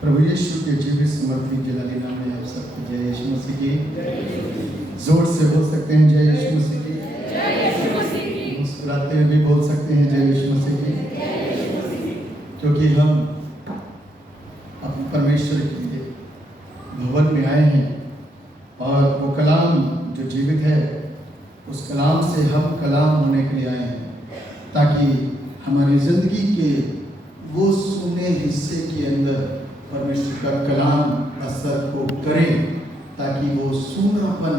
प्रभु यीशु के जीवित समर्थी जलाली नाम में आप सबको जय यीशु मसीह की। जोर से बोल सकते हैं जय यीशु मसीह की। मुस्कुराते हुए भी बोल सकते हैं जय यीशु मसीह की। क्योंकि हम अपने परमेश्वर के भवन में आए हैं और वो कलाम जो जीवित है उस कलाम से हम कलाम होने के लिए आए हैं, ताकि हमारी जिंदगी के वो सुने हिस्से के अंदर परमेश्वर का कलाम असर को करे, ताकि वो सूनापन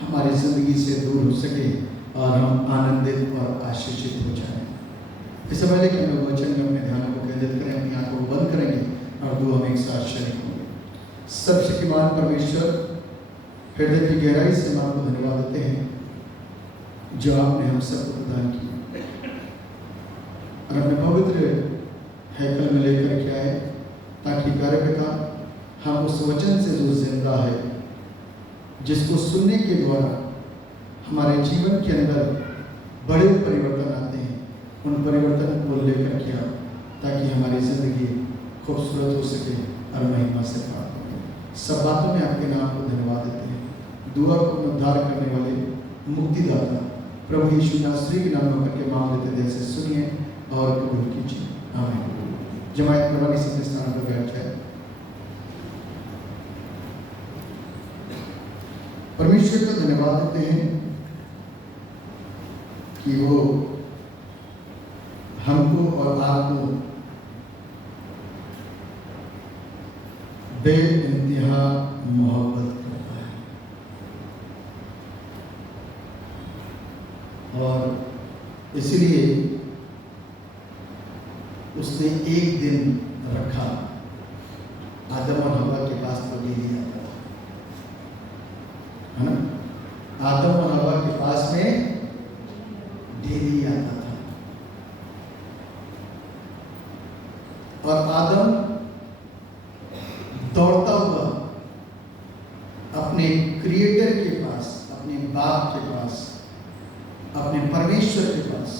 हमारी जिंदगी से दूर हो सके और हम आनंदित और आशीषित हो जाएं। इससे पहले कि हम वचन में अपने ध्यान को केंद्रित करें, अपनी आंखों को बंद करेंगे और दो हम एक साथ शरीक होंगे। सर्वशक्तिमान परमेश्वर, हृदय की गहराई से हम आपको धन्यवाद देते हैं जो आपने हम सबको प्रदान किया और अपने पवित्र हैकल में लेकर के आए, ताकि परमपिता हम उस वचन से जो जिंदा है, जिसको सुनने के द्वारा हमारे जीवन के अंदर बड़े परिवर्तन आते हैं, उन परिवर्तन को लेकर के आओ, ताकि हमारी जिंदगी खूबसूरत हो सके और महिमा से प्राप्त हो। सब बातों में आपके नाम को धन्यवाद देते हैं। दुआ को उद्धार करने वाले मुक्तिदाता प्रभु यीशु नासरी के नाम में करके मांग लेते दिल से सुनिए और कबूल कीजिए। आमीन। जमायत में वाली अपने स्थान पर बैठ जाए। परमेश्वर का धन्यवाद देते हैं कि वो हमको और आपको बेइंतहा मोहब्बत करता है और इसलिए उसने एक दिन रखा, आदम और हवा के पास तो ले लिया था, है ना? आदम और हवा के पास में डेली आता था और आदम दौड़ता हुआ अपने क्रिएटर के पास, अपने बाप के पास, अपने परमेश्वर के पास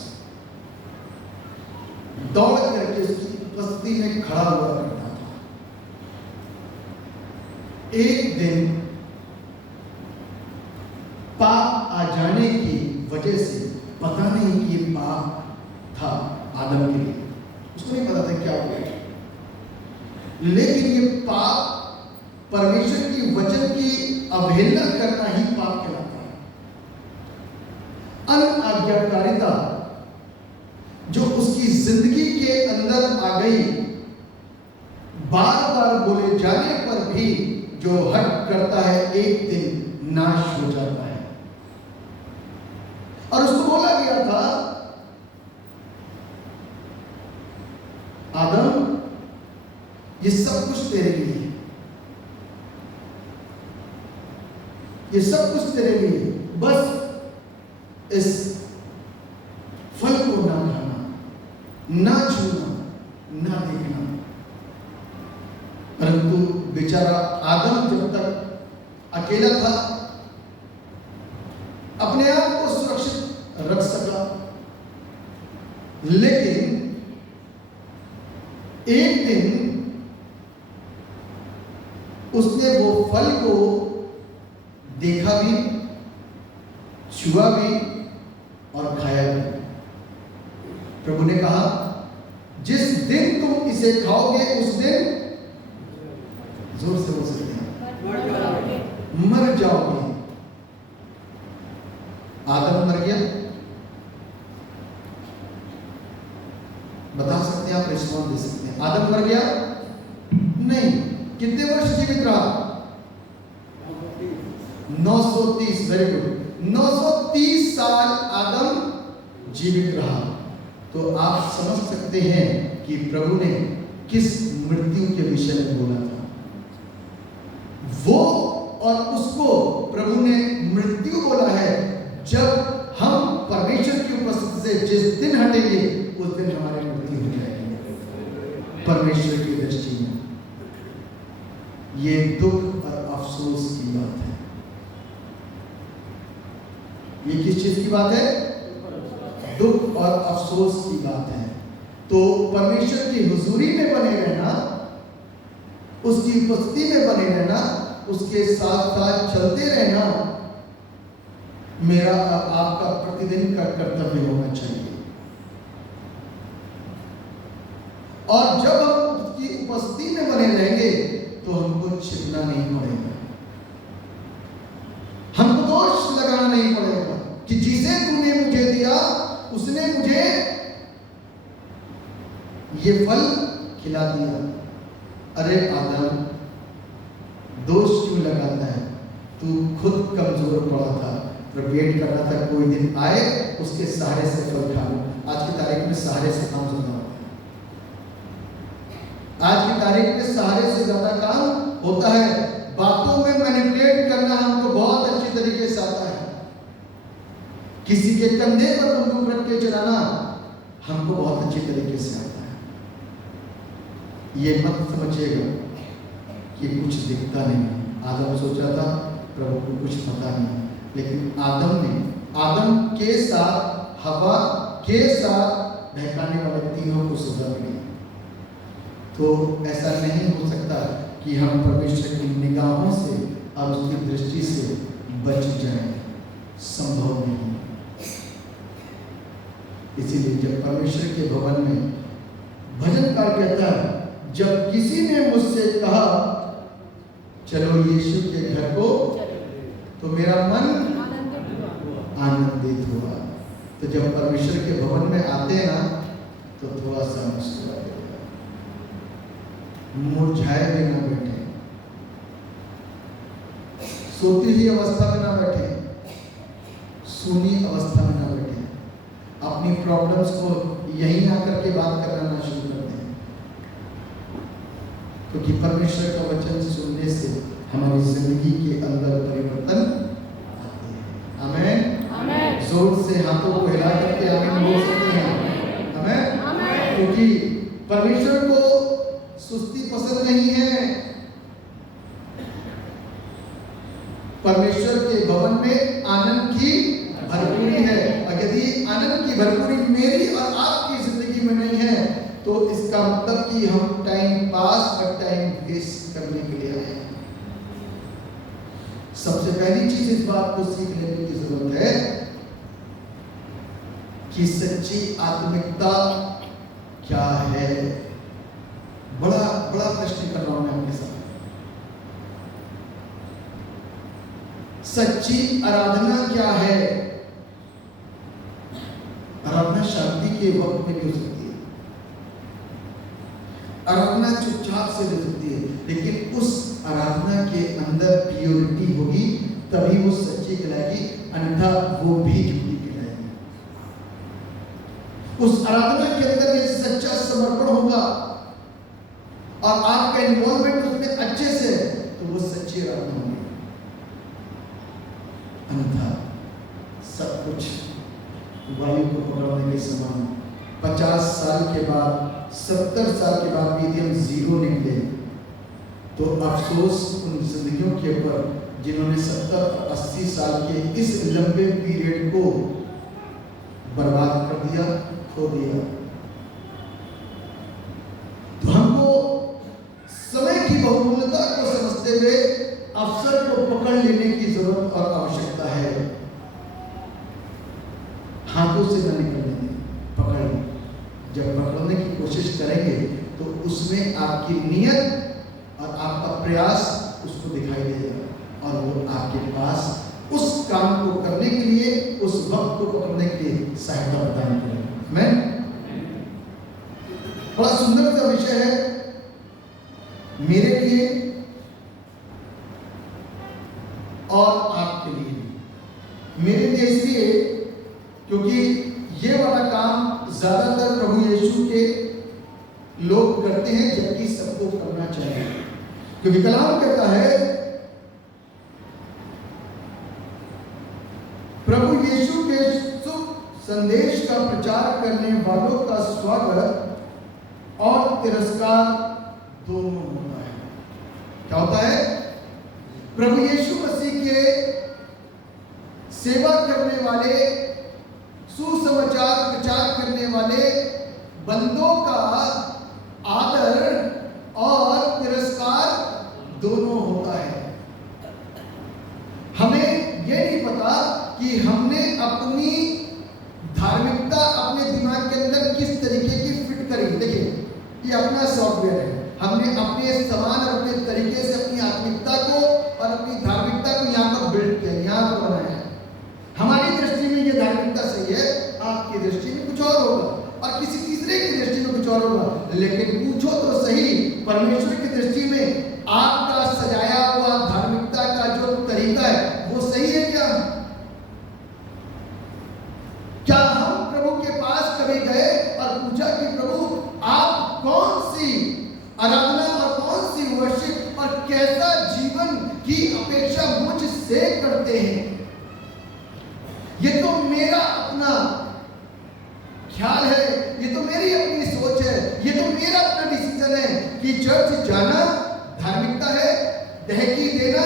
दौड़ करके उसकी उपस्थिति में खड़ा हुआ करता था। एक दिन पाप आ जाने की वजह से, पता नहीं कि ये पाप था आदम के लिए, उसको नहीं पता था क्या हो गया, लेकिन ये पाप परमेश्वर की वचन की अवहेलना करना ही पाप कहलाता है। अनाज्ञाकारिता जो उसकी जिंदगी के अंदर आ गई, बार बार बोले जाने पर भी जो हट करता है एक दिन नाश हो जाता है। और उसको बोला गया था, आदम ये सब कुछ तेरे लिए है, ये सब कुछ तेरे लिए, बस इस फल को ना खाना, ना छूना, ना देखना। परंतु बेचारा आदम जब तक अकेला था, अपने आप को सुरक्षित रख सका, लेकिन एक दिन उसने वो फल को देखा भी, छुआ भी और खाया भी। प्रभु ने कहा, जिस दिन तुम इसे खाओगे उस दिन, जोर से बोल सकते हैं, मर जाओगे। आदम मर गया? बता सकते हैं आप, रिस्पॉन्स दे सकते हैं। आदम मर गया? नहीं। कितने वर्ष जीवित रहा? 930। Very good. 930 साल आदम जीवित रहा। तो आप समझ सकते हैं कि प्रभु ने किस मृत्यु के विषय में बोला था। वो और उसको प्रभु ने मृत्यु बोला है। जब हम परमेश्वर की उपस्थिति से जिस दिन हटेंगे उस दिन हमारी मृत्यु हो जाएगी। परमेश्वर की दृष्टि में ये दुख और अफसोस की बात है। ये किस चीज की बात है? दुख और अफसोस की बात है। तो परमेश्वर की हुजूरी में बने रहना, उसकी उपस्थिति में बने रहना, उसके साथ साथ चलते रहना मेरा आपका प्रतिदिन का कर्तव्य होना चाहिए। और जब हम उसकी उपस्थिति में बने रहेंगे तो हमको छिपना नहीं पड़ेगा, हमको दोष लगाना नहीं पड़ेगा कि जिसे तूने मुझे दिया उसने मुझे ये फल खिला दिया। अरे आदम, दोष क्यों लगाता है? तू खुद कमजोर पड़ा था, तो वेट कर रहा था कोई दिन आए उसके सहारे से फल खा लो। आज की तारीख में सहारे से काम ज्यादा होता है, आज की तारीख में सहारे से ज्यादा काम होता है। बातों में मैनिपुलेट करना हमको बहुत अच्छी तरीके से आता है, किसी के कंधे पर बंदूक रख के चलाना हमको बहुत अच्छी तरीके से आता है। ये मत समझिएगा कि कुछ दिखता नहीं। आदम सोचा था प्रभु को कुछ पता नहीं, लेकिन आदम के साथ, हवा के साथ बहकाने वाले तीनों को सजा मिली। तो ऐसा नहीं हो सकता कि हम परमेश्वर की निगाहों से और उसकी दृष्टि से बच जाएं, संभव नहीं। इसीलिए जब परमेश्वर के भवन में भजनकार कहता है, जब किसी ने मुझसे कहा चलो यीशु के घर को, तो मेरा मन आनंदित हुआ। तो जब परमेश्वर के भवन में आते हैं ना, तो थोड़ा सा मुस्कुराते हैं, मुरझाए भी ना बैठे, सोती हुई अवस्था में ना बैठे, सुनी अवस्था में ना बैठे, अपनी प्रॉब्लम्स को यहीं आकर के बात करना ना शुरू कर दें, क्योंकि परमेश्वर का वचन सुनने से हमारी जिंदगी के अंदर परिवर्तन आते हैं। आमेन। जोर से हाथों को हिला करके आमीन बोल सकते हैं। आमेन। क्योंकि परमेश्वर को सुस्ती पसंद नहीं है। परमेश्वर के भवन में आनंद की भरपूरी है, और यदि आनंद की भरपूरी मेरी और आपकी जिंदगी में नहीं है, तो इसका मतलब कि हम टाइम पास और टाइम वेस्ट करने के लिए आए हैं। सबसे पहली चीज इस बात को सीख लेने की जरूरत है कि सच्ची आत्मिकता क्या है। बड़ा प्रश्न कर रहा हूं मैं आपके साथ। सच्ची आराधना क्या है? आराधना शांति के वक्त में भी हो सकती है, आराधना चुपचाप से हो सकती है, लेकिन उस आराधना के अंदर प्योरिटी होगी तभी वो सच्ची कहलाएगी, अन्यथा वो भी झूठी कहलाएगी। उस आराधना के अंदर यदि सच्चा समर्पण होगा और आपका इन्वॉल्वमेंट उसमें अच्छे से, तो वो सच्ची आराधना होगी। अन्यथा सब कुछ वायु को पकड़ने के समान। 50 साल के बाद, 70 साल के बाद भी यदि हम जीरो निकले, तो अफसोस उन जिंदगियों के ऊपर जिन्होंने 70-80 साल के इस लंबे पीरियड को बर्बाद कर दिया, खो दिया। तो हमको समय की बहुमूल्यता को समझते हुए अवसर को पकड़ लेने की जरूरत और आवश्यकता है। हाथों से न निकलने दें, पकड़ लें। जब पकड़ने की कोशिश करेंगे तो उसमें आपकी नियत और आपका प्रयास उसको दिखाई देगा, और वो आपके पास उस काम को करने के लिए, उस वक्त को पकड़ने के लिए सहायता प्रदान करेगा। मैं बड़ा सुंदर सा विषय है मेरे लिए और आपके लिए। मेरे लिए इसलिए क्योंकि ये वाला काम ज्यादातर प्रभु यीशु के लोग करते हैं, जबकि सबको करना चाहिए। क्योंकि कलाम कहता है, प्रभु यीशु के शुभ संदेश का प्रचार करने वालों का स्वागत और तिरस्कार दोनों होता है। क्या होता है? प्रभु यीशु मसीह के सेवा करने वाले, सुसमाचार प्रचार करने वाले बंदों का आदर और तिरस्कार दोनों होता है। हमें यह नहीं पता कि हमने अपनी धार्मिकता अपने दिमाग के अंदर किस तरीके की फिट करी। देखिए, ये अपना सॉफ्टवेयर है। हमने अपने समान और अपने तरीके से अपनी आत्मिकता को और अपनी धार्मिकता को यहाँ पर बिल्ड किया, यहाँ पर बनाया है। हमारी दृष्टि में ये धार्मिकता सही है, आपकी दृष्टि में कुछ और होगा और किसी तीसरे की दृष्टि में कुछ और होगा। लेकिन पूछो तो सही, परमेश्वर की दृष्टि में आपका सजाया हुआ धार्मिकता का जो तरीका है वो सही है क्या? क्या हम प्रभु के पास कभी गए और पूछा कि प्रभु आप कौन सी आराधना और कौन सी वर्शिप और कैसा जीवन की अपेक्षा मुझसे करते हैं? ये तो मेरा अपना ख्याल है, ये तो मेरी अपनी सोच है, ये तो मेरा अपना डिसीजन है कि चर्च जाना धार्मिकता है, दहकी देना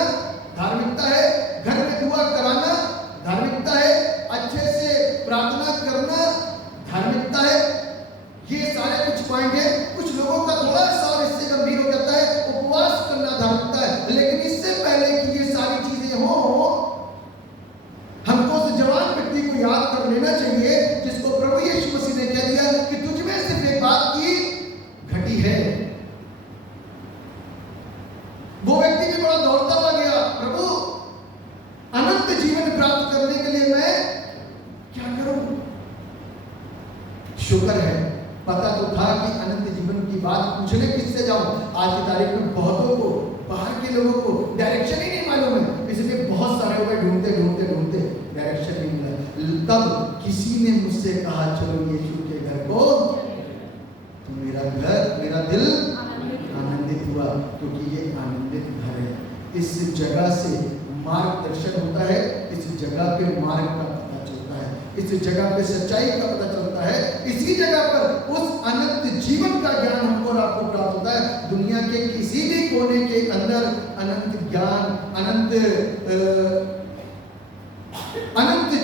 धार्मिकता है, घर में दुआ कराना धार्मिकता है, अच्छे से प्रार्थना करना धार्मिकता है। ये सारे कुछ पॉइंट है। कुछ लोगों का थोड़ा सा और इससे गंभीर हो जाता है, उपवास करना धार्मिकता है। लेकिन इससे पहले कि ये सारी चीजें हो, हमको उस जवान व्यक्ति को याद कर लेना चाहिए जिसको प्रभु यीशु मसीह ने कह दिया कि तुझ में सिर्फ एक बात की घटी है। वो व्यक्ति भी बड़ा दौड़ता हुआ गया, प्रभु अनंत जीवन प्राप्त करने के लिए मैं क्या करूं? शुक्र है, पता तो था कि अनंत जीवन की बात पूछने किससे जाऊं। आज की तारीख में बहुतों को, बाहर के लोगों को डायरेक्शन ही नहीं मालूम है, इसलिए बहुत सारे लोग ढूंढते ढूंढते ढूंढते डायरेक्शन नहीं मिला। तब किसी ने मुझसे कहा चलो यीशु के घर को, तो मेरा घर, मेरा दिल आनंदित हुआ, क्योंकि ये आनंदित घर है। इस जगह से मार्गदर्शन होता है, इस जगह पे मार्ग का पता चलता है, इस जगह पे सच्चाई का पता चलता है, इसी जगह पर उस अनंत जीवन का ज्ञान हमको और आपको प्राप्त होता है। दुनिया के किसी भी कोने के अंदर अनंत ज्ञान, अनंत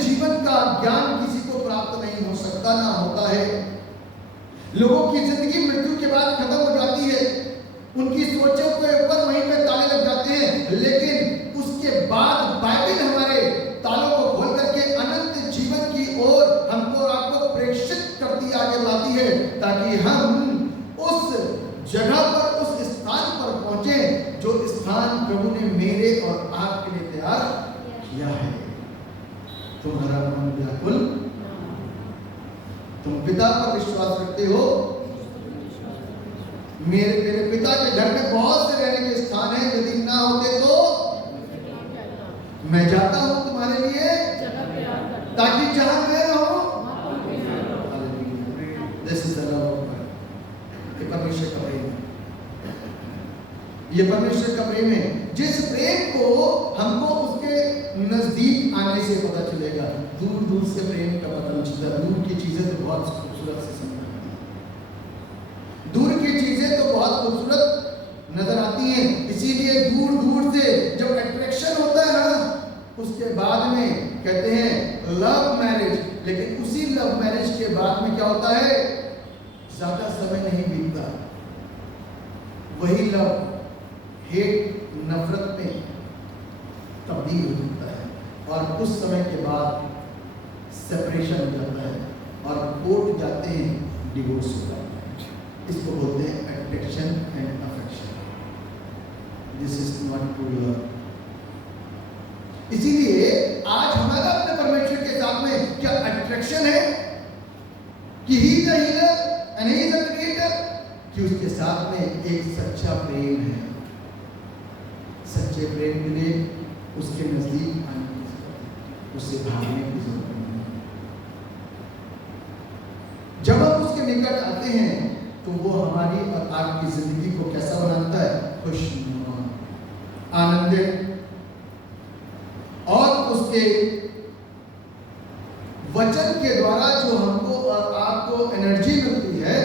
जीवन का ज्ञान किसी को प्राप्त नहीं हो सकता, ना होता है। लोगों की जिंदगी मृत्यु के बाद खत्म हो जाती है, उनकी सोचों के ऊपर वहीं पे ताले लग जाते हैं, लेकिन उसके बाद बाइबल हमारे तालों को खोल करके अनंत जीवन की ओर हमको और आपको प्रेषित करती आगे बढ़ाती है, ताकि हम उस जगह पर, उस स्थान पर पहुंचे जो स्थान प्रभु ने मेरे और आपके लिए तैयार किया है। तुम्हारा मन व्याकुल, तुम पिता पर विश्वास रखते हो। मेरे पिता के घर में बहुत से रहने के स्थान हैं, यदि ना होते तो मैं जाता हूं तुम्हारे लिए, ताकि जहां मैं रहूं, this is the love of God. ये परमेश्वर का प्रेम है, ये परमेश्वर का प्रेम है, जिस प्रेम को हमको उसके नजदीक आने से पता चलेगा। दूर दूर से प्रेम का पता नहीं चलता। दूर की चीजें तो बहुत खूबसूरत से समझ आती हैं, दूर की चीजें तो बहुत खूबसूरत नजर आती हैं, इसीलिए दूर दूर से जब अट्रैक्शन होता है ना, उसके बाद में कहते हैं लव मैरिज। लेकिन उसी लव मैरिज के बाद में क्या होता है? ज्यादा समय नहीं बीतता, वही लव हेट, नफरत में तब्दील हो जाता है, और उस समय के बाद सेपरेशन हो जाता है और कोर्ट जाते हैं, डिवोर्स हो जाता है। इसको बोलते हैं attraction and affection. This is not true love. इसीलिए आज हमारा अपने परमेश्वर के साथ में क्या अट्रैक्शन है कि he is a healer and he is a creator, कि उसके साथ में एक सच्चा प्रेम है। सच्चे प्रेम के लिए उसके नजदीक आने की जरूरत, उससे भागने की जरूरत नहीं। जब हम उसके निकट आते हैं तो वो हमारी और आपकी जिंदगी को कैसा बनाता है? खुशनुमा, आनंदित, और उसके वचन के द्वारा जो हमको और आपको एनर्जी मिलती है,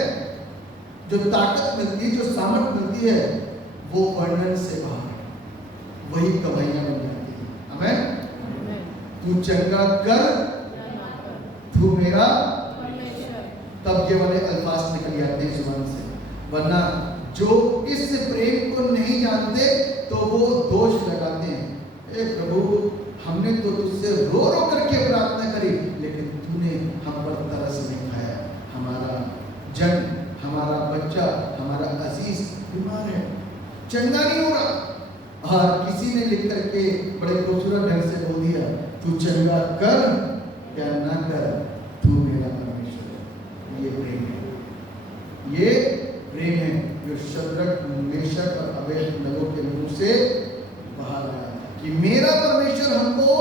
जो ताकत मिलती है, जो सामर्थ मिलती है, वो वर्णन से बाहर, वही कमाइयां बन जाती है। आमीन। तू चंगा कर, तू मेरा तब ये वाले अल्फाज निकल जाते हैं जुबान से, वरना जो इस प्रेम को नहीं जानते तो वो दोष लगाते हैं, ए प्रभु हमने तो तुझसे रो रो करके प्रार्थना करी लेकिन तूने हम पर तरस नहीं खाया, हमारा जन, हमारा बच्चा, हमारा अजीज बीमार है, चंगा नहीं हो रहा। और किसी ने लिख करके बड़े खूबसूरत ढंग से बोल दिया, तू चंगा कर या ना कर, तू मेरा परमेश्वर है। ये प्रेम है, ये प्रेम है जो शद्रक, मेशक और अबेदनगो के मुंह से बाहर आया कि मेरा परमेश्वर हमको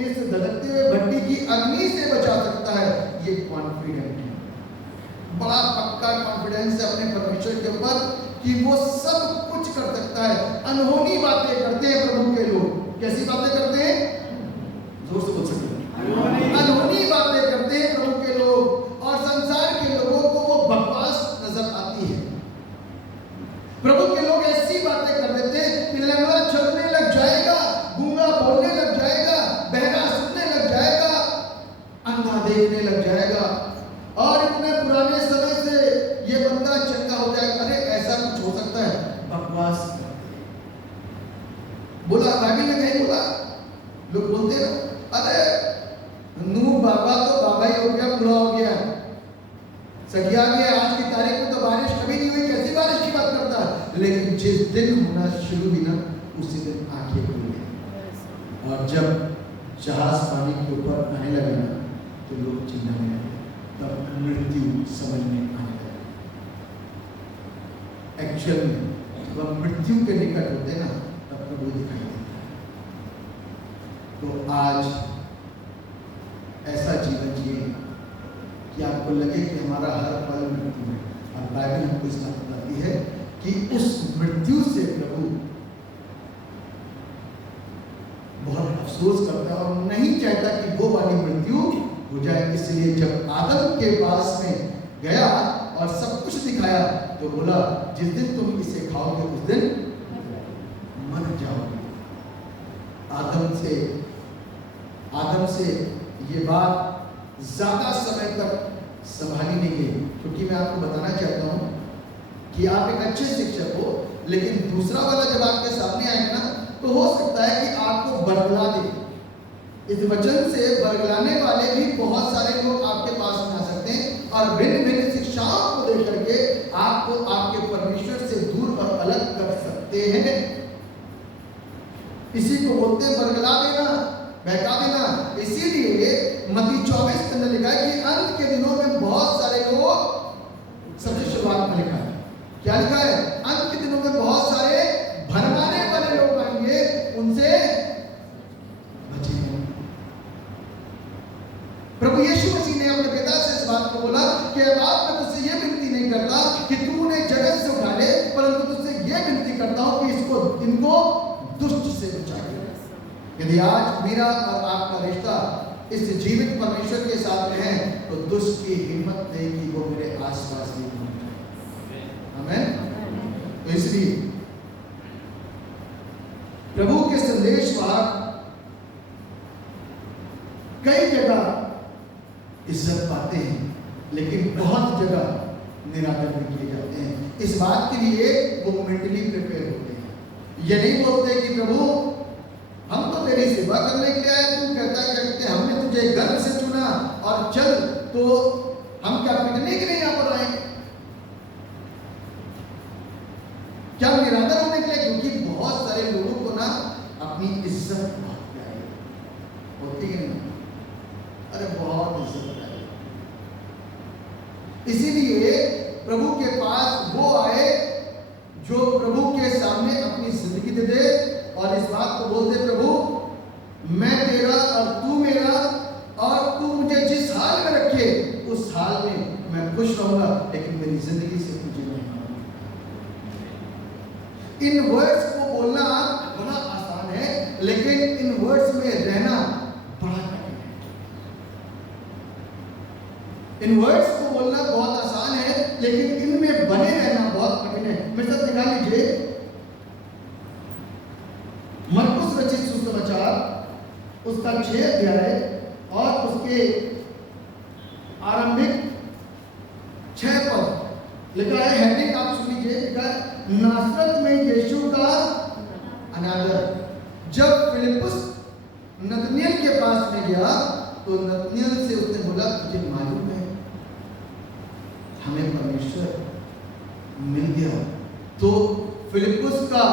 इस धधकते हुए भट्टी की अग्नि से बचा सकता है। ये कॉन्फिडेंट है, बड़ा पक्का कॉन्फिडेंस है अपने परमेश्वर के ऊपर कि वो सब कुछ कर सकता है। अनहोनी बातें करते हैं प्रभु के लोग, कैसी बातें करते हैं, जोर से बोल सकते हैं, अनहोनी बातें करते हैं प्रभु के लोग और संसार के लोगों को वो बकवास नजर आती है। प्रभु के लोग ऐसी बातें कर देते हैं कि लंगड़ा चलने लग जाएगा, गूंगा बोलने लग जाएगा, बहरा सुनने लग जाएगा, अंधा देखने लग जाएगा और इतने पुराने समय से ये बंदा चंगा हो जाएगा। अरे ऐसा कुछ हो सकता है, बकवास बोला, बाइबल में कहीं बोला, लोग बोलते हैं अरे नूह बाबा तो बाबा ही हो गया, बुढ़ा हो गया, सखिया गया, आज की तारीख में तो बारिश कभी नहीं हुई, कैसी बारिश की बात करता है। लेकिन जिस दिन होना शुरू हुई ना उसी दिन आंखें खुल गई और जब जहाज पानी के ऊपर आने लगा ना तो लोग चिल्लाने लगे, तब मृत्यु समझ में आने लगा। एक्चुअल में जब हम मृत्यु के निकट होते ना तब प्रभु दिखाई देता है। तो आज ऐसा जीवन जिए कि आपको लगे कि हमारा हर पल मृत्यु है। और बाइबल हमको इस बात बताती है कि उस मृत्यु से प्रभु बहुत अफसोस करता है और नहीं चाहता कि वो वाली मृत्यु हो जाए। इसलिए जब आदम के पास में गया और सब कुछ दिखाया तो बोला, जिस दिन तुम इसे खाओगे उस दिन मर जाओगे। आदम से ये बात ज्यादा समय तक संभाली नहीं गई, क्योंकि मैं आपको बताना चाहता हूं कि आप एक अच्छे शिक्षक हो, लेकिन दूसरा वाला जब आपके सामने आएगा ना तो हो सकता है कि आपको बरगला दे। इस वचन से बरगलाने वाले भी बहुत सारे लोग आपके पास में आ सकते हैं और भिन्न भिन्न शिक्षाओं को लेकर के आपको आपके परमेश्वर से दूर और अलग कर सकते हैं। इसी को बोलते हैं बरगला देना, बहका देना। इसीलिए मत्ती 24 के अंदर लिखा है कि अंत के दिनों में बहुत सारे लोग, सबसे शुरुआत में लिखा है, क्या लिखा है, अंत के दिनों में बहुत सारे भरमाने वाले लोग आएंगे, उनसे बचिए। प्रभु यीशु मसीह ने अपने पिता से इस बात को बोला कि अब मैं तुझसे ये विनती नहीं करता कि तू उन्हें जगत से उठा ले, परंतु तुझसे ये विनती करता हूं कि इनको दुष्ट से बचा ले। यदि आज मेरा और आपका रिश्ता इस जीवित परमेश्वर के साथ में है तो दुष्ट की हिम्मत नहीं कि वो मेरे आसपास भी पहुंचे। आमीन। तो इसलिए प्रभु के संदेश कई जगह इज्जत पाते हैं लेकिन बहुत जगह निरादर भी किए जाते हैं। इस बात के लिए वो मेंटली प्रिपेयर होते हैं। ये नहीं बोलते कि प्रभु हम तो तेरी सेवा करने के लिए आए, तू कहता करते हमने तुझे गर्व से चुना और चल, तो हम क्या पिटने के लिए यहाँ पर आए, क्या निरादर होने के लिए? क्योंकि बहुत सारे लोगों को ना अपनी इज्जत बहुत प्यारी होती है ना, अरे बहुत इज्जत प्यारी। इसीलिए प्रभु के पास वो आए जो प्रभु के सामने अपनी जिंदगी दे दे और इस बात को बोलते, प्रभु मैं तेरा और तू मेरा, और तू मुझे जिस हाल में रखे उस हाल में मैं खुश रहूंगा, लेकिन मेरी जिंदगी से तुझे नहीं मानूंगा। इन वर्ड्स को बोलना बड़ा आसान है, लेकिन इन वर्ड्स में रहना बड़ा कठिन है। इन वर्ड्स को बोलना बहुत आसान है, लेकिन इनमें बने रहना बहुत कठिन है। मेरे साथ निकाल लीजिए मरकुस रचित सुसमाचार उसका 6 अध्याय और उसके आरंभिक लिखा है हेडिंग आप सुन लीजिए, लिखा है नासरत में यीशु का अनादर। जब फिलिप्पुस नतनिएल के पास में गया तो नतनिएल से उसने बोला तुझे मालूम है हमें परमेश्वर मिल गया। तो फिलिप्पुस का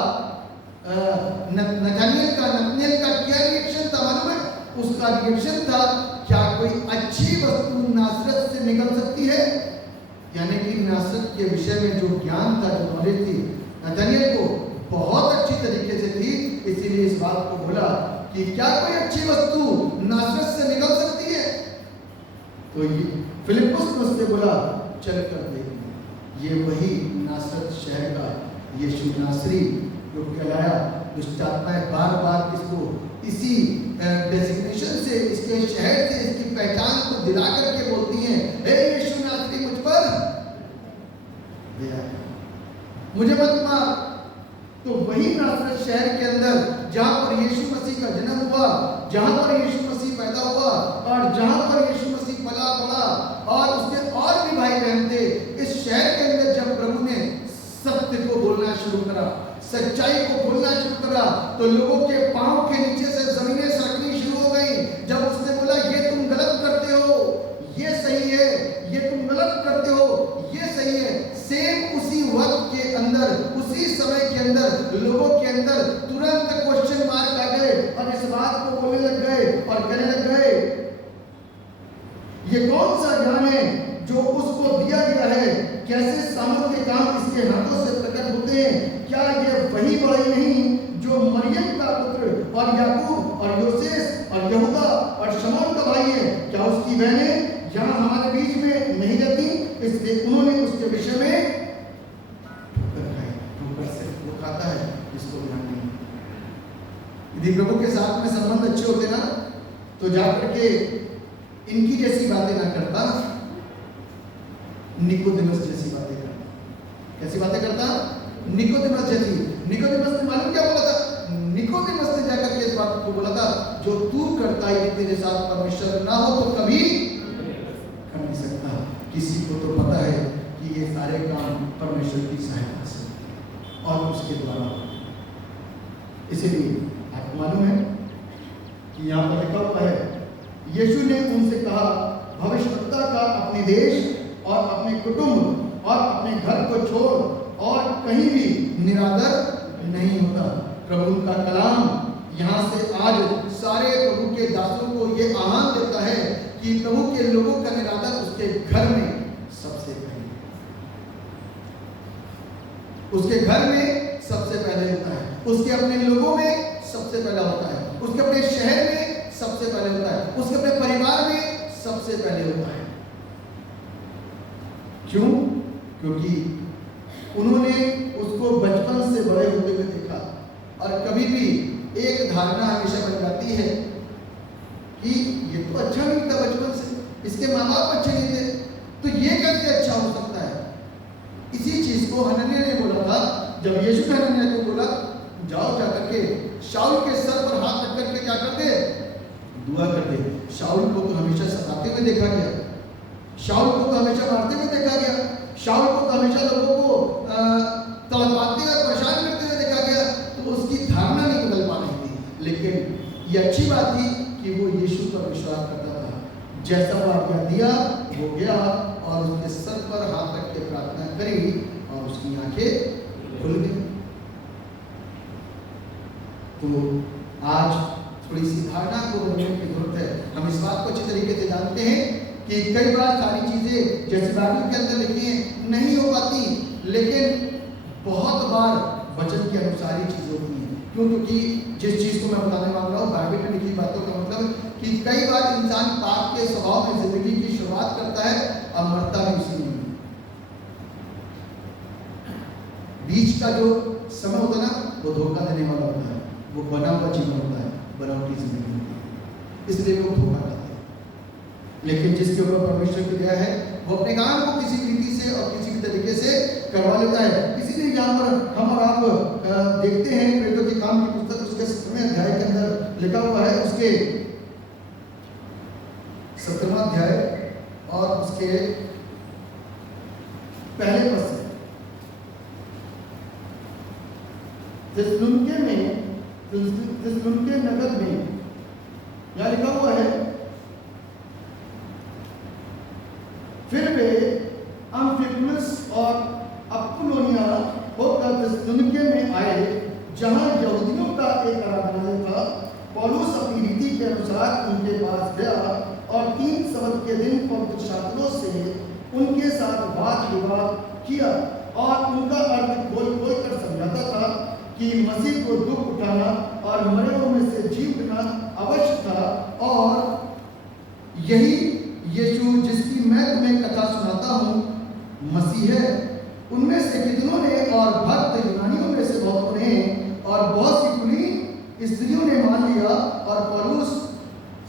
नतनिएल का क्या रिएक्शन था मालूम है? उसका रिएक्शन था क्या कोई अच्छी वस्तु नासरत से निकल सकती है? यानी कि नासरत के विषय में जो ज्ञान था, जो नॉलेज थी, नतनिएल को बहुत अच्छी तरीके से थी। इसीलिए इस बात को बोला कि क्या कोई अच्छी वस्तु नासरत से निकल सकती है? तो ये फिलिप्पुस ने उससे बोला चल कर देखें। ये वही नासरत शहर का यीशु नासरी जो कहलाया, दुष्ट आत्माएं बार बार इसको इसी डेजिग्नेशन से, इसके शहर से, इसकी पहचान को दिला करके बोलती हैं, हे यीशु नासरी मुझ पर दया कर, मुझे मत मार। तो वही नासरत शहर के अंदर जहां पर यीशु मसीह का जन्म हुआ, जहां पर यीशु मसीह पैदा हुआ और जहां पर यीशु मसीह पला बड़ा और उसके और भी भाई बहन थे, इस शहर के अंदर जब प्रभु ने सत्य को बोलना शुरू करा, सच्चाई को बोलना शुरू करा, तो लोगों के पांव के नीचे से जमीनें सरकनी शुरू हो गई। जब उसने बोला ये तुम गलत करते हो, ये सही है, ये तुम गलत करते हो, ये सही है, सेम उसी वक्त के अंदर, उसी समय के अंदर लोगों के अंदर तुरंत क्वेश्चन मार्क आ गए और इस बात को बोलने लग गए और कहने लग गए ये कौन सा ज्ञान है जो उसको दिया गया है? कैसे सामर्थ्य काम इसके हाथों से प्रकट होते हैं? क्या ये वही बड़ाई नहीं जो मरियम का पुत्र और याकूब और योसेस और यहूदा और शमौन का भाई है? क्या उसकी बहनें यहाँ हमारे बीच में नहीं रहती? इसलिए उन्होंने उसके विषय में ठोकर से वो खाता है जिसको ध्यान नहीं। यदि प्रभु के साथ में संबंध अच्छे होते ना तो जाकर के इनकी जैसी बातें ना करता, निकोदेमस जैसी बातें करता। कैसी बातें करता? निकोदेमस जैसी। निकोदेमस ने मालूम क्या बोला था? निकोदेमस ने जाकर के इस बात को बोला था जो तू करता है तेरे साथ परमेश्वर ना हो तो कभी कर नहीं सकता। किसी को तो पता है कि ये सारे काम परमेश्वर की सहायता से और उसके द्वारा। इसीलिए आपको मालूम है कि यहाँ पर लिखा हुआ है यीशु ने उनसे कहा भविष्यवक्ता का अपने देश और अपने कुटुंब और अपने घर को छोड़ और कहीं भी निरादर नहीं होता। प्रभु का कलाम यहाँ से आज सारे प्रभु के दासों को ये आह्वान देता है कि प्रभु के लोगों का निरादर उसके घर में सबसे पहले, उसके घर में सबसे पहले होता है, उसके अपने लोगों में सबसे पहला होता है, उसके अपने शहर में सबसे पहले होता है, उसके अपने परिवार में सबसे पहले होता है। क्यों? क्योंकि उन्होंने उसको बचपन से बड़े होते हुए देखा और कभी भी एक धारणा हमेशा बन जाती है कि ये तो अच्छा नहीं था बचपन से, इसके माँ बाप अच्छे नहीं थे, तो ये कैसे अच्छा हो सकता है? इसी चीज को हनन्याह ने बोला था जब यीशु ने हनन्याह को बोला जाओ जाकर के शाऊल के सर पर हाथ रख करके क्या कर दे? दुआ कर दे। शाऊल को तो हमेशा सताते हुए देखा गया, शाऊल को तो हमेशा मारते हुए देखा गया, शाऊल को तो हमेशा लोगों को तड़पाते और परेशान करते हुए देखा गया, तो उसकी धारणा नहीं बदल पा रही थी। लेकिन ये अच्छी बात थी कि वो यीशु पर विश्वास करता था। जैसा वो आज्ञा दिया वो गया और उसके सर पर हाथ रख के प्रार्थना करी और उसकी आंखें खुल गई। तो आज थोड़ी सी धारणा को बदलने की जरूरत है। हम इस बात को अच्छी तरीके से जानते हैं कि कई बार सारी चीजें जैसे बाइबल के अंदर लिखी हैं नहीं हो पाती, लेकिन बहुत बार वचन के अनुसार ही चीजें होती हैं। क्यों? क्योंकि जिस चीज को मैं बताने वाला हूँ बाइबल में लिखी बातों का मतलब कि कई बार इंसान पाप के स्वभाव में जिंदगी की शुरुआत करता है और मरता भी उसी में। बीच का जो समय होता है ना वो धोखा देने वाला होता है, वो बना हुआ जीवन होता है, बनावटी जिंदगी होती है, इसलिए लोग धोखा करते हैं। लेकिन जिसके ऊपर परमेश्वर की दया है वो अपने काम को किसी रीति से और किसी भी तरीके से करवा लेता है। इसीलिए यहाँ पर हम और आप देखते हैं प्रेरितों के काम की पुस्तक उसके 17वें अध्याय के अंदर लिखा हुआ है, उसके 17वां अध्याय और उसके पहले पद से थिस्सलुनीके नगर में यहाँ लिखा हुआ है, फिर वे अम्फिपुलिस और अपुल्लोनिया होकर थिस्सलुनीके में आए, जहां यहूदियों का एक आराधनालय था। पौलुस अपनी रीति के अनुसार उनके पास गया और 3 सब्त के दिन पवित्र शास्त्रों से उनके साथ वाद विवाद किया और उनका अर्थ खोल कर समझाता था कि मसीह को दुख उठाना और मरे हुओं में से जी उठना अवश्य था, और यही यीशु जिसकी मैं तुम्हें कथा सुनाता हूँ मसीह है। उनमें से कितनों ने और भक्त यूनानियों में से बहुतों ने और बहुत सी कुलीन स्त्रियों ने मान लिया और पौलुस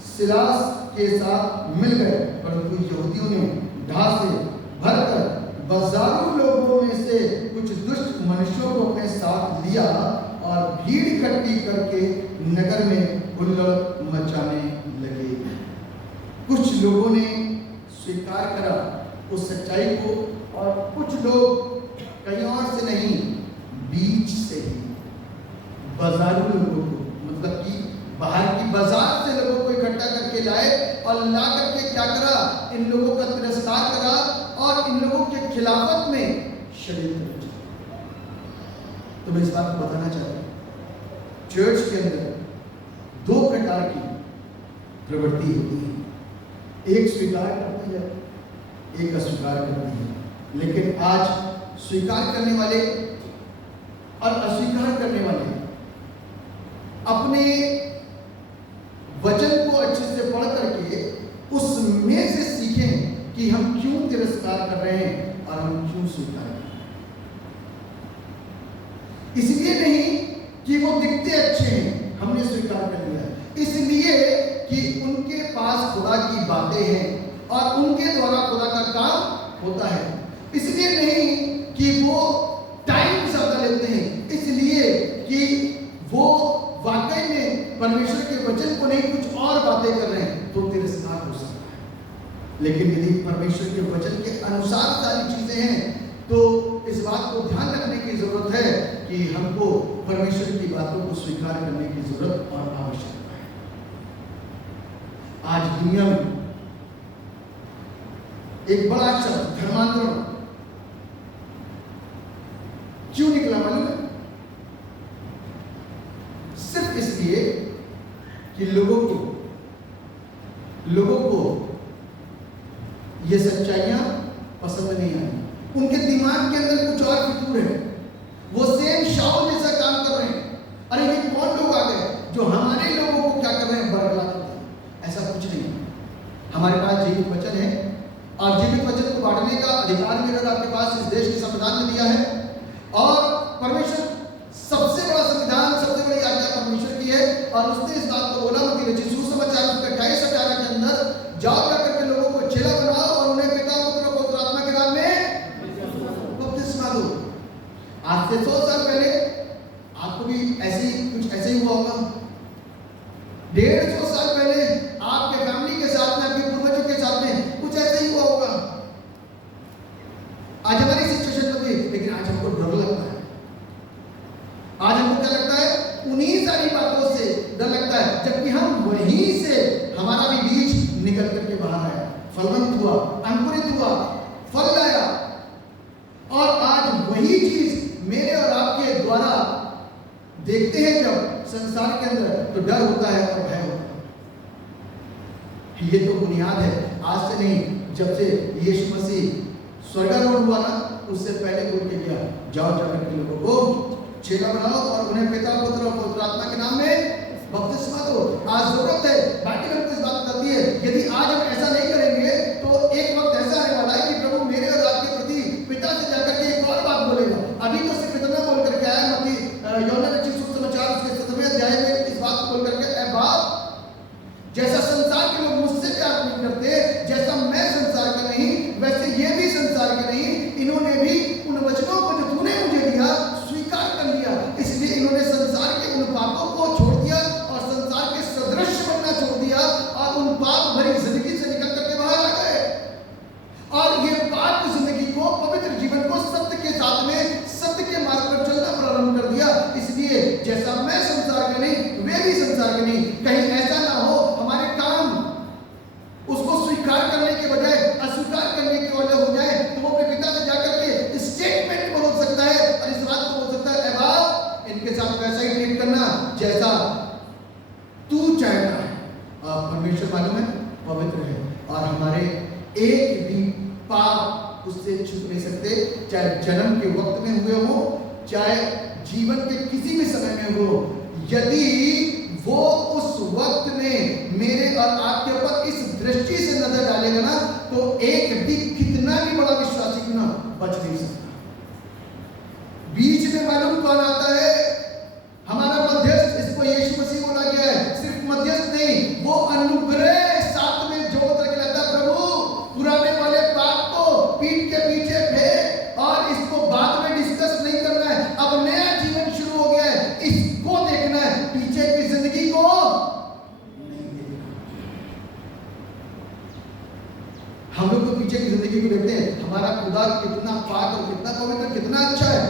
सिलास के साथ मिल गए, परंतु यहूदियों ने ढा से भरकर बाजारू लोगों में से कुछ दुष्ट मनुष्यों को अपने साथ लिया और भीड़ इकट्ठी करके नगर में हुल्लड़ मचाने लगे। कुछ लोगों ने स्वीकार करा उस सच्चाई को और कुछ लोग कहीं और से नहीं, बीच से ही बाजारू लोगों को, मतलब कि बाहर की बाजार से लोगों को इकट्ठा करके लाए और ला करके क्या करा, इन लोगों का तिरस्कार करा और इन लोगों के खिलाफत में षड्यंत्र रचा। तो मैं इस बात को बताना चाहता हूं, चर्च के अंदर 2 प्रकार की प्रवृत्ति होती है, एक स्वीकार करती है, एक अस्वीकार करती है। लेकिन आज स्वीकार करने वाले और अस्वीकार करने वाले अपने वचन को अच्छे से पढ़ करके उसमें से सीखें कि हम क्यों तिरस्कार कर रहे हैं और हम क्यों स्वीकार कर रहे हैं। इसलिए नहीं कि वो दिखते अच्छे हैं हमने स्वीकार कर लिया, इसलिए कि उनके पास खुदा की बातें हैं और उनके द्वारा खुदा का काम होता है। इसलिए नहीं कि वो टाइम ज्यादा लेते हैं, इसलिए कि वो वाकई में परमेश्वर के वचन को नहीं कुछ और बातें कर रहे हैं, तो तिरस्कार हो सकता है। लेकिन यदि परमेश्वर के वचन के अनुसार सारी चीजें हैं तो इस बात को ध्यान रखने की जरूरत है कि हमको परमेश्वर की बातों को स्वीकार करने की जरूरत और आवश्यकता है। आज दुनिया में एक बड़ा शब्द धर्मांतरण क्यों निकला मालूम है? सिर्फ इसलिए कि लोगों को ये सच्चाइयां पसंद नहीं आई, उनके दिमाग के अंदर कुछ और फितूर है, वो सेम शाऊल जैसा काम कर रहे हैं। अरे ये कौन लोग आ गए जो हमारे लोगों को क्या कर रहे हैं, बरगला करते हैं। ऐसा कुछ नहीं, हमारे पास जीवित वचन है और जीवित वचन को बांटने का अधिकार भी अगर आपके पास इस देश के संविधान में दिया है, और परमेश्वर सबसे बड़ा संविधान, सबसे बड़ी आज्ञा परमेश्वर की है और उसने इस बात को बोला मत्ती रचित सुसमाचार 28:18 के अंदर, जाओ जाकर के लोगों को चेला बनाओ और उन्हें पिता पुत्र और पवित्र आत्मा के नाम में बपतिस्मा दो। आज से 100 साल पहले आपको भी कुछ ऐसे ही हुआ होगा। 150 साल पहले आपके फैमिली के साथ में, आपके पूर्वजों के साथ में कुछ ऐसे ही हुआ होगा। आज हमारी सिचुएशन तो थी, लेकिन आज हमको डर लगता है। आज हमको क्या लगता है? उन्हीं सारी बातों से डर लगता है, जबकि हम वहीं से हमारा भी बीज निकल करके बाहर आया, फलवंत हुआ, अंकुरित हुआ, फल लाया, और आज वही चीज मेरे और आपके द्वारा देखते हैं जब संसार के अंदर, तो डर होता है और भय होता है। ये तो बुनियाद है, आज से नहीं, जब से यीशु मसीह स्वर्गारोहण हुआ ना, उससे पहले बोल के गया, जाओ जाकर के लोगों को चेला बनाओ और उन्हें पिता पुत्र और पवित्र आत्मा के नाम में बपतिस्मा दो। आज जरूरत है, बाइबल हमको इस बात बताती है, यदि आज हम ऐसा नहीं करेंगे तो एक वक्त ऐसा आने वाला है कि प्रभु मेरे और आपके प्रति पिता से जाकर के एक और बात बोलेगा। अभी तो सिर्फ इतना बोल करके आया, मत्ती यूहन्ना रचित सुसमाचार उसके 7वें अध्याय में इस बात को बोल करके, ऐ बाप, जैसा संसार के लोग मुझसे प्यार नहीं करते, जैसा मैं संसार का नहीं, वैसे ये भी संसार के नहीं। इन्होंने भी उन वचनों को जो तूने मुझे दिया स्वीकार कर लिया, इसलिए इन्होंने संसार के उन पापों को छोड़ दिया और संसार के सदृश बनना छोड़ दिया और उन पाप भरी जिंदगी से निकल करके बाहर आ गए और ये पाप की जिंदगी को, पवित्र जीवन को सत्य के साथ में, सत्य के मार्ग पर चलना प्रारंभ कर दिया। इसलिए कहीं ऐसा ना हो हमारे काम उसको स्वीकार करने के बजाय अस्वीकार करने के वाले हो जाए, तो वो अपने पिता से जाकर के स्टेटमेंट बोल सकता है और इस बात को बोल सकता है, ऐ बाप इनके साथ वैसा ही ट्रीट करना जैसा तू चाहता है। परमेश्वर मालूम है पवित्र है और हमारे एक भी पाप उससे छूट नहीं सकते, चाहे जन्म के वक्त में हुए हो, चाहे जीवन के किसी भी समय में हो। यदि वो उस वक्त में मेरे और आपके ऊपर इस दृष्टि से नजर डालेगा ना, तो एक भी कितना भी बड़ा विश्वासी क्यों ना बच नहीं सकता। बीच में मालूम कौन आता है? हमारा मध्यस्थ, इसको यीशु मसीह बोला गया है। सिर्फ मध्यस्थ नहीं, वो अनुग्रह साथ में जोड़ कर लाता है। प्रभु पुराने वाले पाप को पीठ के पीछे फेंक और इसको बाद में डिस्कस नहीं करना है, अब नया जीवन शुरू हो गया है, इसको देखना है, पीछे की जिंदगी को नहीं देखना। हम लोग तो पीछे की जिंदगी को देखते हैं, हमारा खुदा कितना पाक और कितना पवित्र, कितना अच्छा है,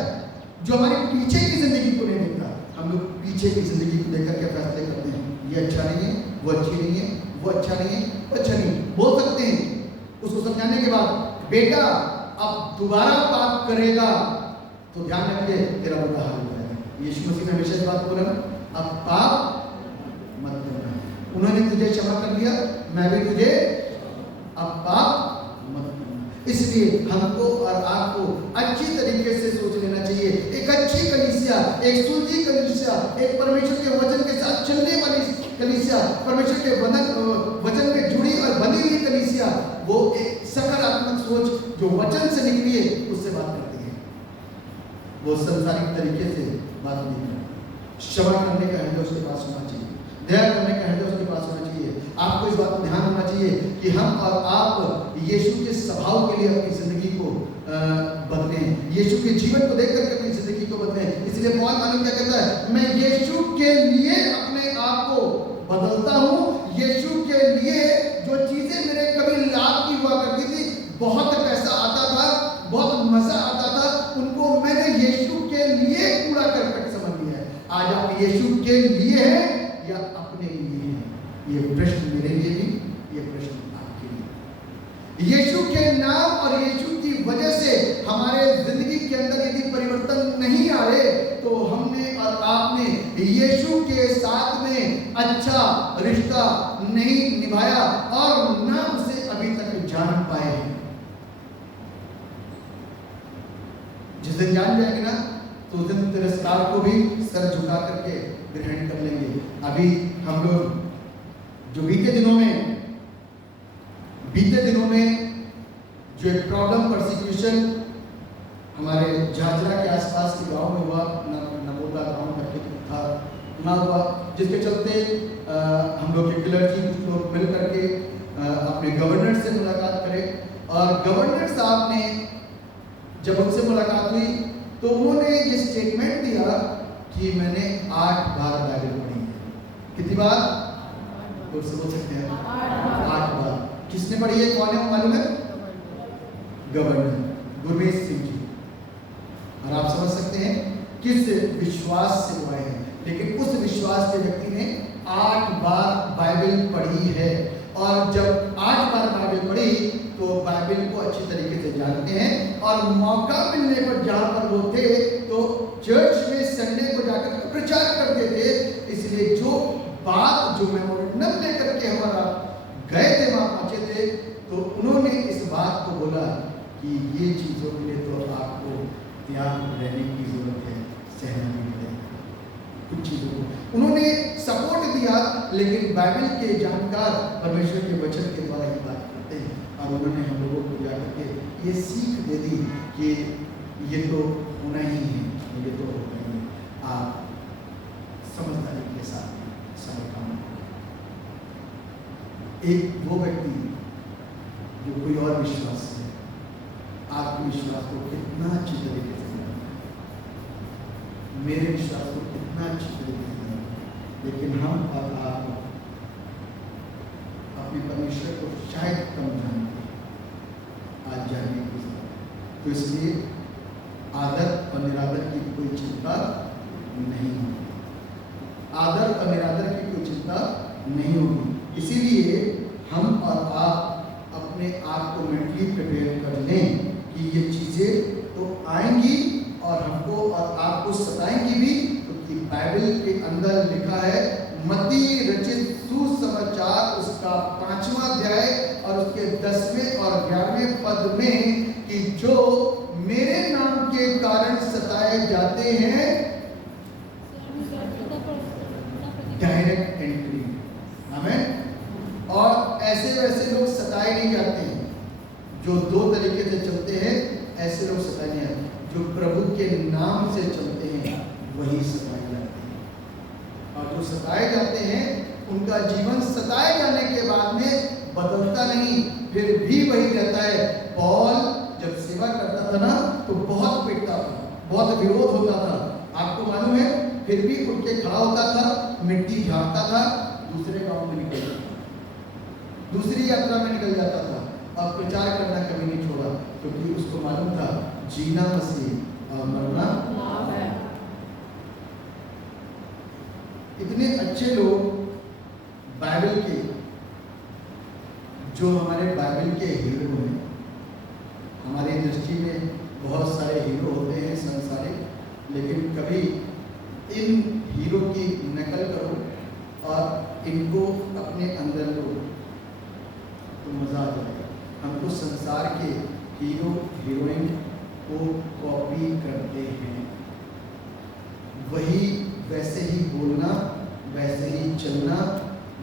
जो हमारी पीछे की जिंदगी को नहीं देखता। हम लोग पीछे की जिंदगी को देखकर क्या फैसले करते हैं? ये अच्छा नहीं है, वो अच्छी नहीं है, वो अच्छा नहीं है, वो अच्छा नहीं है। बोल सकते हैं उसको समझाने के बाद, बेटा अब दोबारा पाप करेगा तो ध्यान रखिए तेरा बुरा हाल हो जाएगा। यीशु मसीह ने हमेशा इस बात बोला, अब पाप मत करना। उन्होंने तुझे क्षमा कर दिया, मैं भी तुझे, अब पाप मत करना। इसलिए हमको और आपको अच्छी तरीके से सोच लेना चाहिए। एक अच्छी कलीसिया, एक सुलझी कलीसिया, एक परमेश्वर के वचन के साथ चलने वाली कलीसिया, परमेश्वर के वचन में जुड़ी और बंधी हुई कलीसिया, वो एक सकारात्मक सोच जो वचन से निकली है उससे बात करती है। वो संसारिक तरीके से बात नहीं करती। क्षमा करने का हृदय उसके पास होना चाहिए, दया करने का हृदय उसके पास होना चाहिए। आपको इस बात को ध्यान होना चाहिए कि हम और आप यीशु के स्वभाव के लिए अपनी जिंदगी को बदलें, यीशु के जीवन को देखकर के अपनी जिंदगी को बदलें। इसलिए पौल मालूम क्या कहता है? मैं यीशु के लिए अपने आप को बदलता हूँ। यीशु के लिए जो चीजें मेरे कभी लाभ की हुआ करती थी, बहुत पैसा आता था, बहुत मजा आता था, उनको मैंने यीशु के लिए पूरा करके समझ लिया है। आज आप यीशु के लिए हैं या अपने लिए हैं? ये प्रश्न मेरे लिए भी, ये प्रश्न आपके लिए। यीशु के नाम और यीशु की वजह से हमारे जिंदगी के अंदर यदि परिवर्तन नहीं आए, तो हमने और आपने यीशु के साथ में अच्छा रिश्ता नहीं निभाया और ना उसे अभी तक जान पाए। जिस दिन जान जाएंगे ना, तो उस दिन तिरस्कार को भी सर झुका करके ग्रहण कर लेंगे। अभी हम लोग जो बीते दिनों में जो एक प्रॉब्लम परसिक्यूशन हमारे झाझरा के आसपास के गांव में हुआ, नमोदा गांव करके था, ना हुआ, जिसके चलते हम लोग के क्लर्जी कुछ लोग मिल करके अपने गवर्नर से मुलाकात करें और गवर्नर साहब ने जब उनसे मुलाकात हुई तो उन्होंने ये स्टेटमेंट दिया कि मैंने 8 बार बाइबल पढ़ी है। कितनी बार? लोग समझ सकते हैं, 8 बार। किसने पढ़ी है? कौन है मालूम है? गवर्नर गुरमीत सिंह जी। और आप समझ सकते हैं किस विश्वास से हुआ है, लेकिन उस विश्वास के व्यक्ति ने 8 बार बाइबल पढ़ी है। और जब 8 बार बाइबल पढ़ी तो बाइबल को अच्छी तरीके से जानते हैं और मौका मिलने पर जहाँ पर वो थे तो चर्च में संडे को जाकर प्रचार करते थे। इसलिए जो बात, जो मेमोरेंडम लेकर के हमारा गए थे, वहाँ पहुँचे थे, तो उन्होंने इस बात को बोला कि ये चीज़ों के लिए तो आपको ध्यान रहने की जरूरत है, सहना भी पड़ेगा। कुछ चीज़ों को उन्होंने सपोर्ट दिया, लेकिन बाइबल के जानकार परमेश्वर के वचन के द्वारा ही बात करते हैं। और उन्होंने हम लोगों को जाकर के ये सीख दे दी कि ये तो होना ही है, ये तो होना ही है। आप समझदारी के साथ सब काम करें। एक वो व्यक्ति जो कोई और विश्वास है, आपके विश्वास को कितना अच्छी तरीके से जानता है, मेरे विश्वास को कितना अच्छी तरीके से जानता है, लेकिन हम और आप अपने परमेश्वर को शायद कम जानते हैं, आज जानने की जरूरत। तो इसलिए आदर और निरादर की कोई चिंता नहीं होती। आदर और निरादर की कोई चिंता चिंता नहीं होगी। इसीलिए हम और आप अपने आप को मेंटली प्रिपेयर कर लें कि ये चीज़ें तो आएंगी और हमको और आपको सताएंगी भी, क्योंकि बाइबल के अंदर लिखा है मत्ती रचित सुसमाचार उसका 5वां अध्याय और उसके 10वें और 11वें पद में कि जो मेरे नाम के कारण सताए जाते हैं डायरेक्ट एंट्री, आमीन। और ऐसे वैसे लोग सताए नहीं जाते हैं जो दो तरीके से चलते हैं, ऐसे लोग सताए नहीं जाते। जो प्रभु के नाम से चलते हैं वही सताए जाते हैं, और जो सताए जाते हैं उनका जीवन सताए जाने के बाद में बदलता नहीं, फिर भी वही रहता है। पौल जब सेवा करता था ना तो बहुत पिटता था, बहुत विरोध होता था, आपको मालूम है, फिर भी उठ के खड़ा होता था, मिट्टी झाड़ता था, दूसरे गांव में निकल जाता था, दूसरी यात्रा में निकल जाता था और प्रचार करना कभी नहीं छोड़ा, क्योंकि उसको मालूम था जीना मसीह और मरना लाभ है। इतने अच्छे लोग बाइबल के, जो हमारे बाइबल के हीरो हैं, हमारी दृष्टि में बहुत सारे हीरो होते हैं संसारिक, लेकिन कभी इन हीरो की नकल करो और इनको अपने अंदर लो तो मजा आ जाएगा। हमको संसार के हीरो हीरोइन को कॉपी करते हैं, वही वैसे ही बोलना, वैसे ही चलना,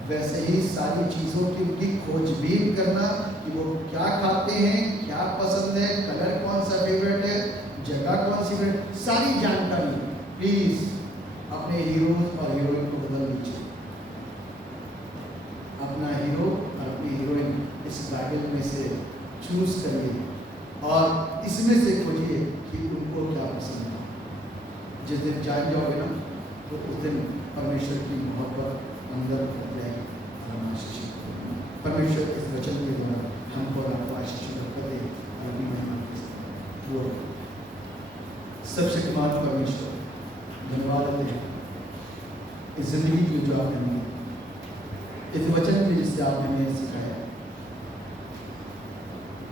वैसे ही सारी चीज़ों की उनकी खोजबीन करना कि वो क्या खाते हैं, क्या पसंद है, कलर कौन सा फेवरेट है, जगह कौन सी फेवरेट, सारी जानकारी। प्लीज अपने हीरो और हीरोइन को बदल दीजिए। अपना हीरो और अपनी हीरोइन इस बाइबल में से चूज करिए और इसमें से खोजिए कि उनको क्या पसंद है। जिस दिन जान जाओगे ना तो उस दिन परमेश्वर की मोहब्बत अंदर जाएगी। परमेश्वर इस वचन के द्वारा हमको और आपको आशीष करे और अपनी महिमा वो सर्वशक्तिमान परमेश्वर धन्यवाद देते हैं इस जिंदगी की जो आपने दी, इस वचन में जिससे आपने हमें सिखाया,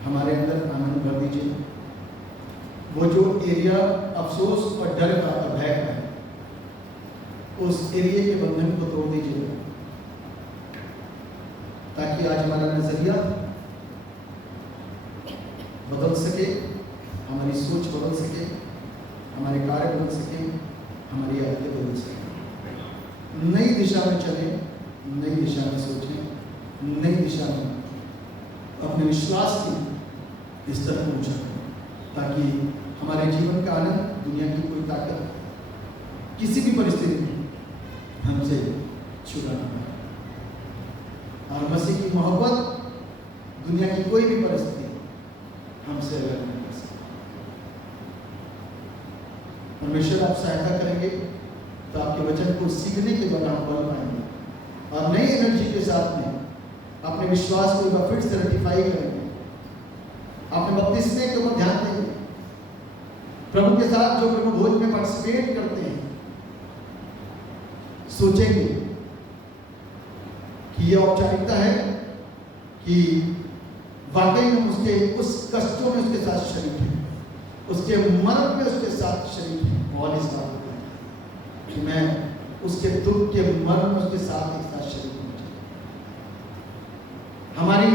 हमारे अंदर आनंद भर दीजिए। वो जो एरिया अफसोस और डर का और भय का है, उस एरिया के बंधन को तोड़ दीजिए, ताकि आज हमारा नजरिया बदल सके, हमारी सोच बदल सके, हमारे कार्य बदल सके, हमारी आदतें बदल सके, नई दिशा में चले, नई दिशा में सोचें, नई दिशा में अपने विश्वास की स्तर पर ऊंचा करें, ताकि हमारे जीवन का आनंद दुनिया की कोई ताकत किसी भी परिस्थिति में हमसे छुड़ा ना पाए, और मसीह की मोहब्बत दुनिया की कोई भी परिस्थिति हमसे अलग नहीं कर सकती। परमेश्वर आप सहायता करेंगे तो आपके वचन को सीखने के द्वारा हम बल पाएंगे और नई एनर्जी के साथ में अपने विश्वास को एक बार फिर से रेटिफाई करेंगे, अपने बपतिस्मे के ऊपर ध्यान देंगे, प्रभु के साथ जो प्रभु भोज में पार्टिसिपेट करते हैं सोचेंगे कि यह औपचारिकता है कि वाकई में उसके उस कष्टों में उसके साथ शरीक है, उसके मर्म में उसके साथ शरीक है, और इस बात कि मैं उसके दुख के मर्म में उसके साथ एक साथ शरीक हूं। हमारी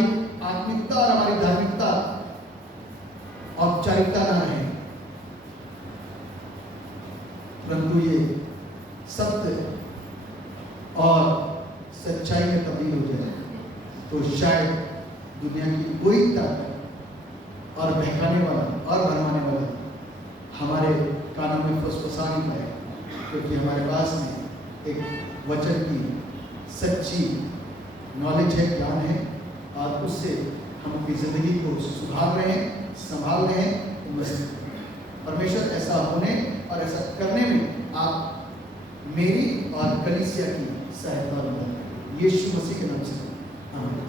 आत्मिकता और हमारी धार्मिकता औपचारिकता ना रहे, परंतु ये सत्य और सच्चाई में तब्दील हो जाए, तो शायद दुनिया की कोई ताकत और बहकाने वाला और भरमाने वाला हमारे कानों में फुसफुसा नहीं पाए, क्योंकि हमारे पास में एक वचन की सच्ची नॉलेज है, ज्ञान है, और उससे हम अपनी जिंदगी को सुधार रहे हैं, संभाल रहे हैं। परमेश्वर ऐसा होने और ऐसा करने में आप मेरी और कलीसिया की सहायता करें, यीशु मसीह के नाम से आमीन।